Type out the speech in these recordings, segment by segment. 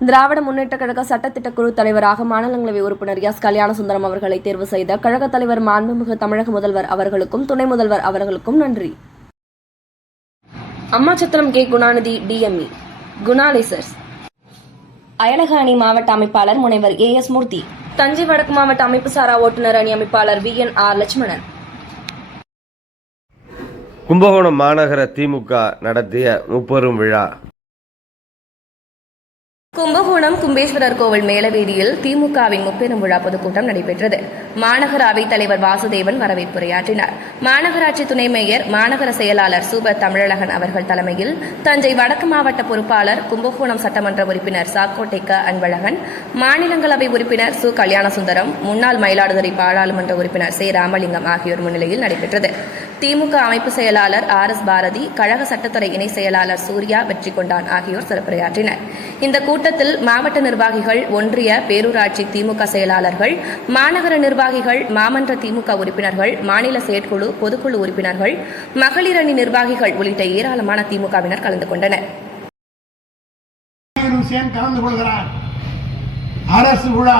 திராவிட முன்னேற்றக் கழக சட்டத்திட்ட குழு தலைவராக மாநிலங்களவை உறுப்பினர் எஸ். கல்யாணசுந்தரம் அவர்களை தேர்வு செய்த கழகத் தலைவர் மாண்புமிகு தமிழக முதல்வர் அவர்களுக்கும் துணை முதல்வர் அவர்களுக்கும் நன்றி. அம்மாசத்திரம் கே. குணாநிதி டிஎம்இ குணாலிசர்ஸ் அயலக அணி மாவட்ட அமைப்பாளர் முனைவர் ஏ. எஸ். மூர்த்தி, தஞ்சை வடக்கு மாவட்ட அமைப்பு சாரா ஓட்டுநர் அணி அமைப்பாளர் VNR லட்சுமணன். கும்பகோணம் மாநகர திமுக நடத்திய முப்பெரும் விழா. கும்பகோணம் கும்பேஸ்வரர் கோவில் மேலவேதியில் திமுகவின் முப்பெரும் விழா பொதுக்கூட்டம் நடைபெற்றது. மாநகர அவைத் தலைவர் வாசுதேவன் வரவேற்புரையாற்றினார். மாநகராட்சி துணை மேயர், மாநகர செயலாளர் சூபர் தமிழழகன் அவர்கள் தலைமையில் தஞ்சை வடக்கு மாவட்ட பொறுப்பாளர், கும்பகோணம் சட்டமன்ற உறுப்பினர் சாக்கோட்டை க. அன்பழகன், மாநிலங்களவை உறுப்பினர் சு. கல்யாணசுந்தரம், முன்னாள் மயிலாடுதுறை பாராளுமன்ற உறுப்பினர் சே. ராமலிங்கம் ஆகியோர் முன்னிலையில் நடைபெற்றது. திமுக அமைப்பு செயலாளர் RS பாரதி, கழக சட்டத்துறை இணை செயலாளர் சூர்யா வெற்றி கொண்டான் ஆகியோர் சிறப்புரையாற்றினர். இந்த கூட்டத்தில் மாவட்ட நிர்வாகிகள், ஒன்றிய பேரூராட்சி திமுக செயலாளர்கள், மாநகர நிர்வாகிகள், மாமன்ற திமுக உறுப்பினர்கள், மாநில செயற்குழு, பொதுக்குழு உறுப்பினர்கள், மகளிர் அணி நிர்வாகிகள் உள்ளிட்ட ஏராளமான திமுகவினர் கலந்து கொண்டனர். கலந்து கொள்கிறார். அரசு விழா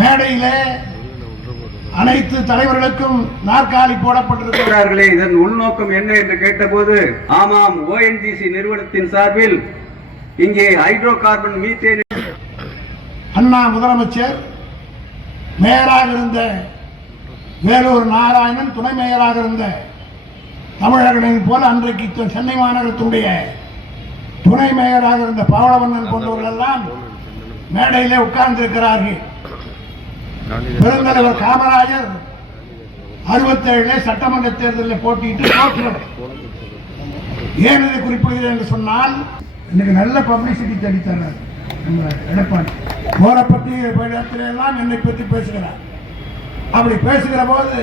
மேடையிலே அனைத்து தலைவர்களுக்கும் நாற்காலி போடப்பட்டிருக்கிறார்களே, இதன் உள்நோக்கம் என்ன என்று கேட்டபோது, ஆமாம், ONGC நிறுவனத்தின் சார்பில் இங்கே ஹைட்ரோ கார்பன் மீத்தேன். அண்ணா முதலமைச்சர் மேயராக இருந்த வேலூர் நாராயணன், துணை மேயராக இருந்த தமிழகனின் போல அன்றைக்கு சென்னை மாநகரத்துடைய துணை மேயராக இருந்த பவளவண்ணன் போன்றவர்கள் எல்லாம் மேடையிலே உட்கார்ந்திருக்கிறார்கள். பெருந்தலைவர் காமராஜர் 67 சட்டமன்ற தேர்தலில் போட்டியிட்டு தோற்றவர். ஏன் இதை குறிப்பிடுகிறேன் என்று சொன்னால், இன்னைக்கு நல்ல பப்ளிசிட்டி தேடித்தரார் நம்ம எடப்பாடி. போற பற்றி இடத்துல எல்லாம் என்னை பற்றி பேசுகிறார். அப்படி பேசுகிற போது